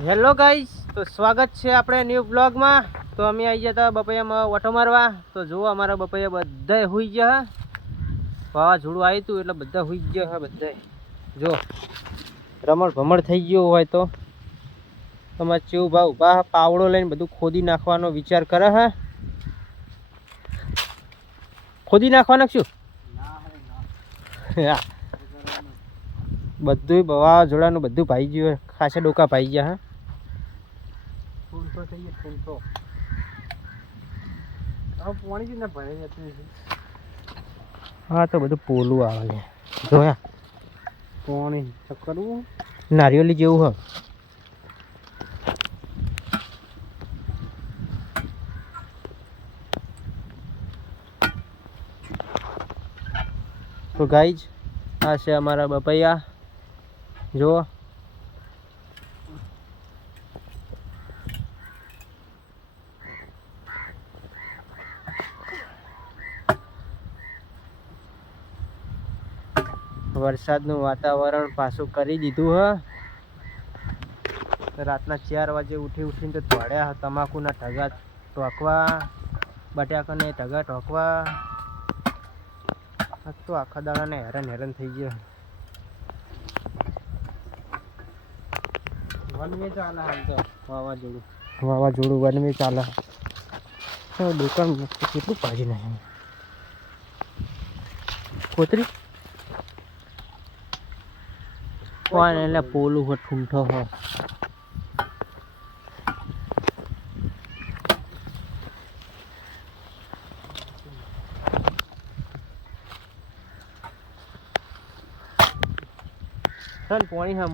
Hello guys, તો સ્વાગત છે આપણે ન્યૂ બ્લોગમાં. તો અમે આવી ગયા હતા બપૈયામાં ઓટો મારવા. તો જુઓ અમારા બપૈયા બધાય હુઈ ગયા. વાવાઝોડું આવ્યું હતું એટલે બધા હુઈ ગયા હા. બધાય જો રમણ ભમણ થઈ ગયું હોય તો તમારે ચેવું ભાવ ઉભા પાવડો લઈને બધું ખોદી નાખવાનો વિચાર કરે હે. ખોદી નાખવાના શું બધું વાવાઝોડાનું બધું ભાઈ ગયું. ખાસા ડોકા ભાઈ ગયા હા. હા તો બધું પોલું આવે જોયા પાણી કરવું નારિયેલી જેવું હ. તો ગાઈજ આ છે અમારા બપૈયા જુઓ. વરસાદનું વાતાવરણ પાછું કરી દીધું હ. રાતના 4 વાગે ઉઠીને તો દોડ્યા તમાકુના ઢગા ઢોકવા, બટાકાને ઢગા ઢોકવા. તો આખા દાડાને હેરાન થઈ ગયો. વનવે ચાલે હાલ તો વાવાઝોડું વનવે ચાલે. દુકાન કેટલું પાજી નાખ્યું કોતરી કોણ એટલે પોલું હો ઠૂંઠો હો. પાણી હા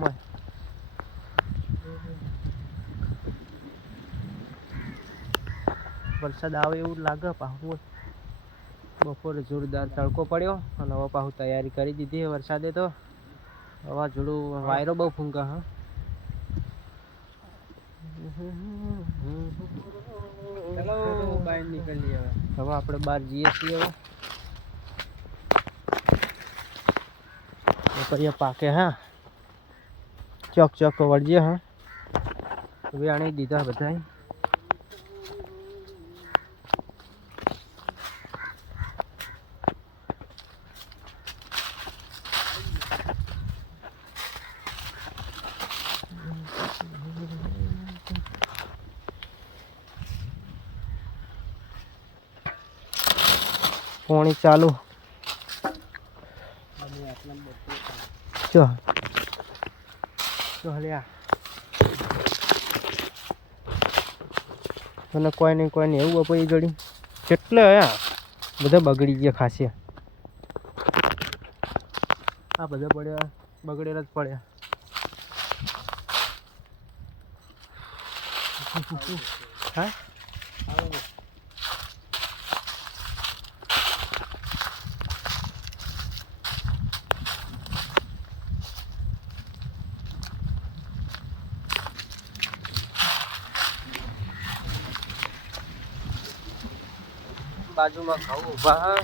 વરસાદ આવે એવું લાગે. પાહુ બપોરે જોરદાર તડકો પડ્યો અને હવે પાહુ તૈયારી કરી દીધી વરસાદે. તો વાવાઝોડું વાયરો બહુ ફૂંકા હા. બહાર નીકળીએ હવે આપણે બહાર જઈએ છીએ. હવે પાકે હા ચોક વળજે હા. હવે આણી દીધા બધા. પાણી ચાલુ ચો હલ્યા અને કોઈ નહીં એવું બપોર જોડી કેટલે હયા બધા બગડી ગયા ખાસી. આ બધા પડ્યા બગડેલા જ પડ્યા. હા બાજુમાં ઘઉં ઉભા હા.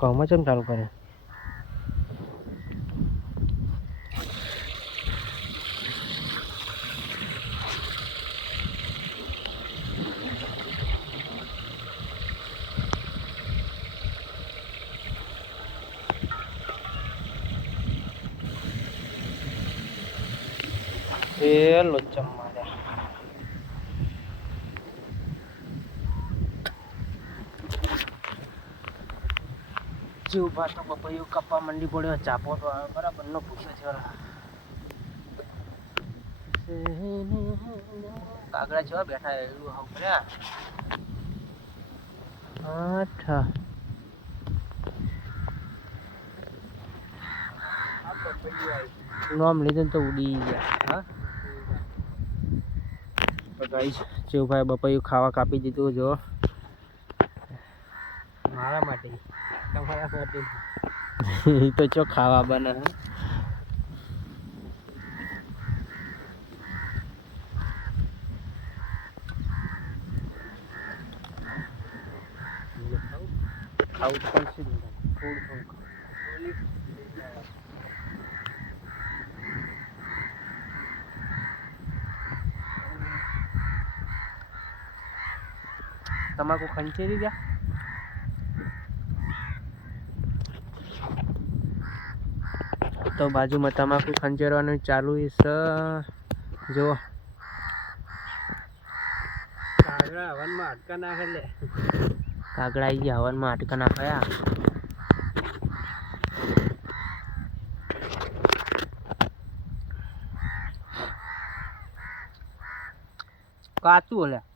ઘઉંમાં ચમ ચાલુ કરે એ લોચમ માર્યા. જેવું પાછો બપૈયું કપ્પા મંડી પડ્યો. ચાપો તો બરાબર નો પૂછ્યો થયો. કાગડા જેવા બેઠા એવું હવ કર્યા. અચ્છા નામ લીધે તો ઉડી ગયા હા. તો ગાઈસ જેવું બપૈયું ખાવા કાપી દીધું. જો મારા માટે તમારા માટે તો ચો ખાવા બને. ખાવું પડશે થોડું તમાકુ ખંચેરી ગયા. તો બાજુમાં તમાકુ ખંચેરવાનું ચાલુ છે. જો કાગડા હવનમાં હાડકા નાખે લે. કાગડા આવી ગયા હવનમાં હાડકા નાખ્યા. કાચું ઓલ્યા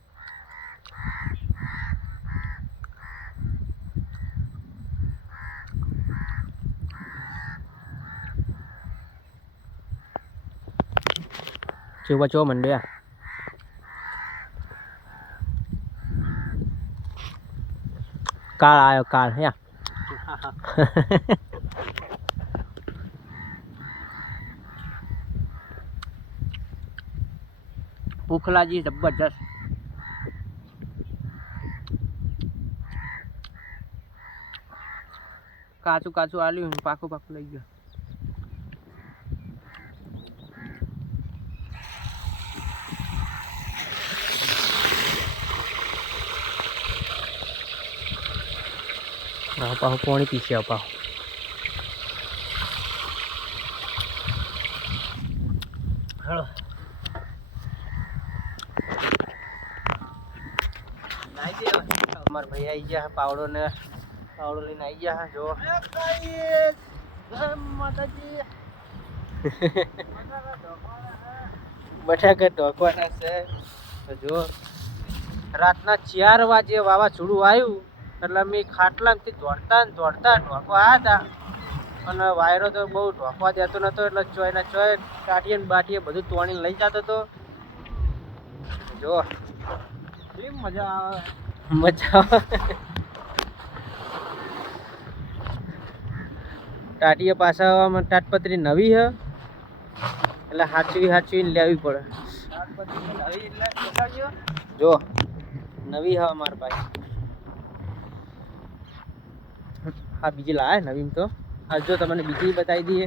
ચેવા ચો મંડ્યા. કાળ આવ્યો કાળ હે. પુખલાજી જબરજસ્ત. કાચું કાચું આલ્યું પાકું પાકું લઈ ગયો. પાહુ પાણી પીશે પાહુ. હળો અમાર ભાઈ આવી ગયા પાવડો ને પાવડો લઈને આવી ગયા. જો બટાકા ઢોકવાના છે. તો જો રાતના 4 વાગે વાવાઝોડું આવ્યું એટલે અમે ખાટલામાંથી દોડતા ને દોડતા ઢોકવા આવ્યા હતા. અને વાયરો તો બહુ ઢોકવા દેતો નતો એટલે ચોયના ચોય કાઢીએ ને બાટીએ બધું તોડીને લઈ જતો હતો. જો કેમ મજા આવે. મજા આવે. ટાટીએ પાછા તાટપત્રી નવી હે એટલે હાચવી લેવી પડે. જો નવી હે અમારા ભાઈ. હા બીજી લાવે નવીન તો. આ જો તમને બીજી બતાવી દઈએ.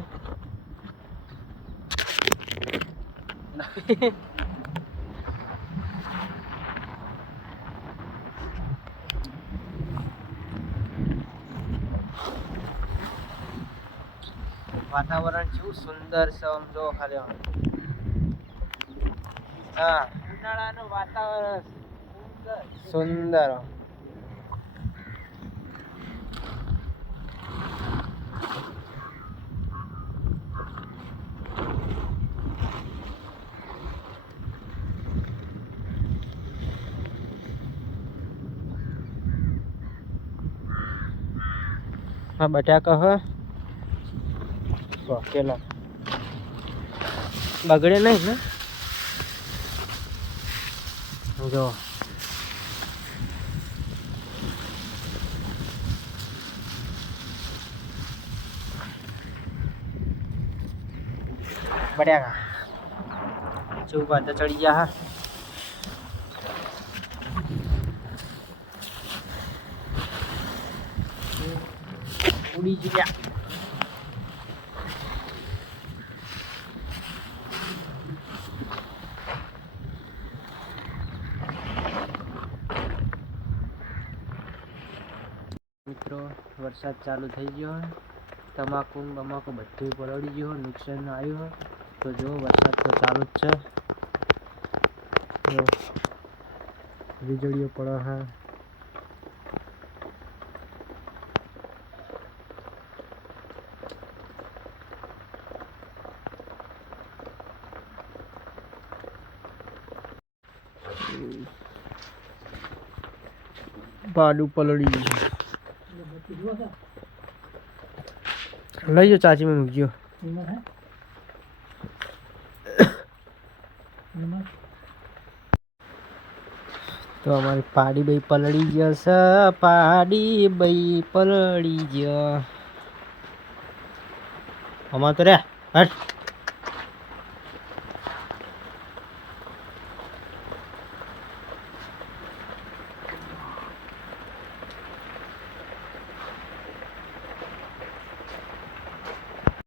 વાતાવરણ કેવું સુંદર છે આમ જો ખાલી. હા ઉનાળાનું વાતાવરણ સુંદર. હા બટાકા હ કેલા બગડે નહીં ને. જો બટાકા ચૂપા તો ચડી ગયા. હા ઉડી ગયા. મિત્રો વરસાદ ચાલુ થઈ ગયો. તમાકુ બમાકુ બધું પલળી ગયું. નુકસાન આવ્યું. તો જો વરસાદ તો ચાલુ જ છે. વીજળીઓ પડે હા. પાડું પલળી ગયું. લઈ જાઓ ચાચી માં મૂકજો. તો અમારી પાડી ભાઈ પલળી જશે. પાડી ભાઈ પલળી ગયો. અમાર તો રે હટ.